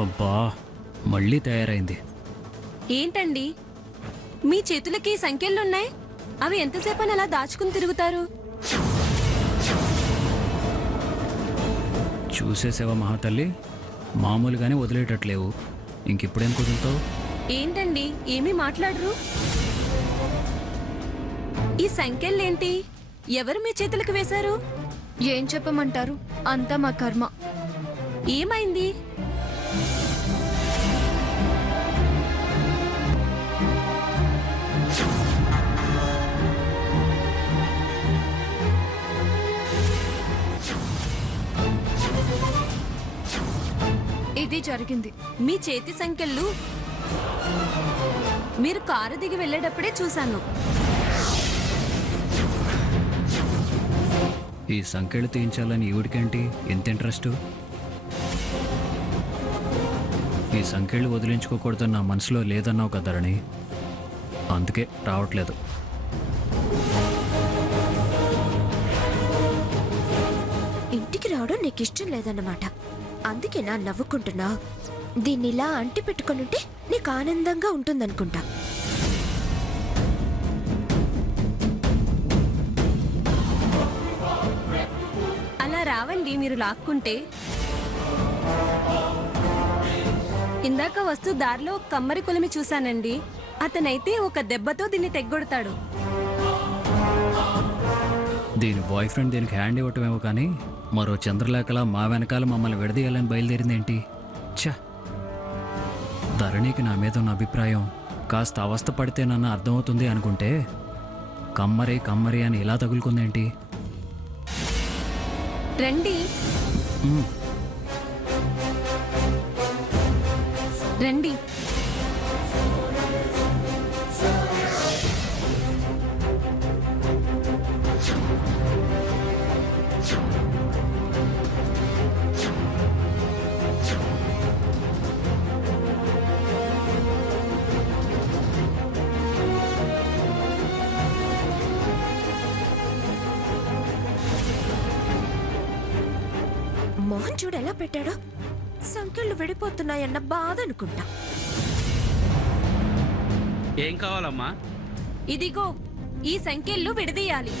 అబ్బా, మళ్ళీ తయారైంది. ఏంటండి మీ చేతులకి సంఖ్యలున్నాయి? అవి ఎంతసేపు అలా దాచుకుని తిరుగుతారు? చూసేసేవా మహాతల్లి, మామూలుగానే వదిలేటట్లేవు. ఇంకిప్పుడేం కుదురుతావు? ఏంటండి ఏమీ మాట్లాడరు? ఈ సంఖ్యలేంటి? ఎవరు మీ చేతులకు వేశారు? ఏం చెప్పమంటారు, అంతా మా కర్మ. ఏమైంది? ఇది జరిగింది. మీ చేతి సంఖ్యలు మీరు కారు దిగి వెళ్ళేటప్పుడే చూశాను. ఈ సంఖ్యలు తీయించాలని ఈవిడికేంటి ఎంత ఇంట్రెస్ట్? ఈ సంఖ్యలు వదిలించుకోకూడదని నా మనసులో లేదన్నావు కదరణి, అందుకే రావట్లేదు. ఇంటికి రావడం నీకు ఇష్టం లేదన్నమాట. అందుకే నా నవ్వుకుంటున్నా. దీన్ని ఇలా అంటి పెట్టుకునుంటే నీకు ఆనందంగా ఉంటుందనుకుంటా. అలా రావండి మీరు లాక్కుంటే. ఇందాక వస్తూ దారిలో ఒక కమ్మరి కొలిమి చూశానండి. అతనైతే ఒక దెబ్బతో దీన్ని తెగ్గొడతాడు. దీని బాయ్ ఫ్రెండ్ దీనికి హ్యాండ్ ఇవ్వటమేమో కానీ మరో చంద్రలేఖలా మా వెనకాల మమ్మల్ని విడదీయాలని బయలుదేరిందేంటి? ఛ! ధరణికి నా మీద ఉన్న అభిప్రాయం కాస్త అవస్థ పడితేనన్న అర్థమవుతుంది అనుకుంటే కమ్మరి కమ్మరి అని ఇలా తగులుకుందేంటి? రండి ఉమ్, రండి. మోహన్ చూడు ఎలా పెట్టాడో. సంఖ్యలు విడిపోతున్నాయన్న బాధ అనుకుంటా. ఏం కావాలమ్మా? ఇదిగో ఈ సంఖ్యలు విడదీయాలి.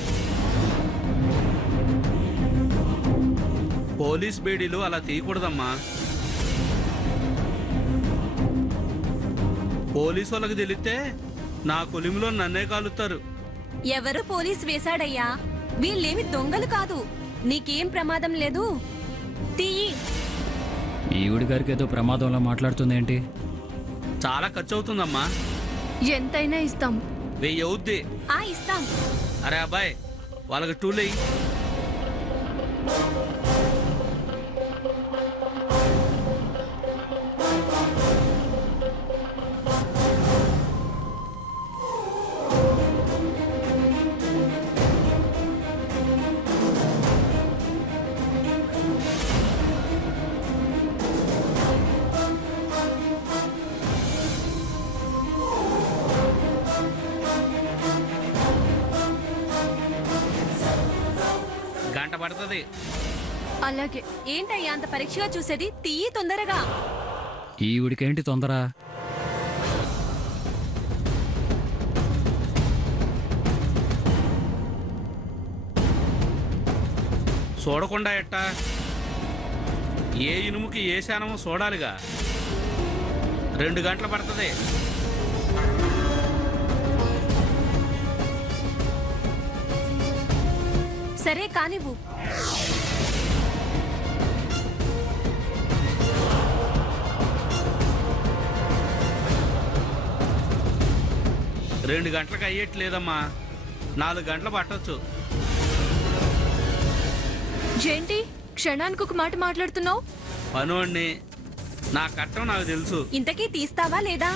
పోలీస్ బేడీలు అలా తీయకూడదమ్మా. పోలీసు వాళ్ళకి తెలిస్తే నా కొలిమిలో నన్నే కాలుస్తారు. ఎవరు పోలీస్ వేశాడయ్యా? వీళ్ళేమి దొంగలు కాదు. నీకేం ప్రమాదం లేదు. తీయి. ఈవిడి గారికి ఏదో ప్రమాదంలో మాట్లాడుతుందేంటి? చాలా ఖర్చు అవుతుందమ్మా. ఎంతైనా ఇస్తాం. 1000 అవుద్ది. ఇస్తాం. అరే అబ్బాయి, వాళ్ళకి టూలెయ్యి. గంట పడుతుంది. అలాగే. ఏంటయ్యా అంత పరీక్షగా చూసేది? తీయి తొందరగా. ఈవిడికేంటి తొందర? చూడకుండా ఎట్టా? ఏ ఇనుముకి ఏ శానమో చూడాలిగా. 2 గంటలు పడుతుంది. సరే కానివ్వు. రెండు గంటలకు అయ్యేట్లేదమ్మా. 4 గంటలు పట్టొచ్చు. ఏంటి క్షణానికి ఒక మాట మాట్లాడుతున్నావు? పనువాడిని, నా కట్టం నాకు తెలుసు. ఇంతకీ తీస్తావా లేదా?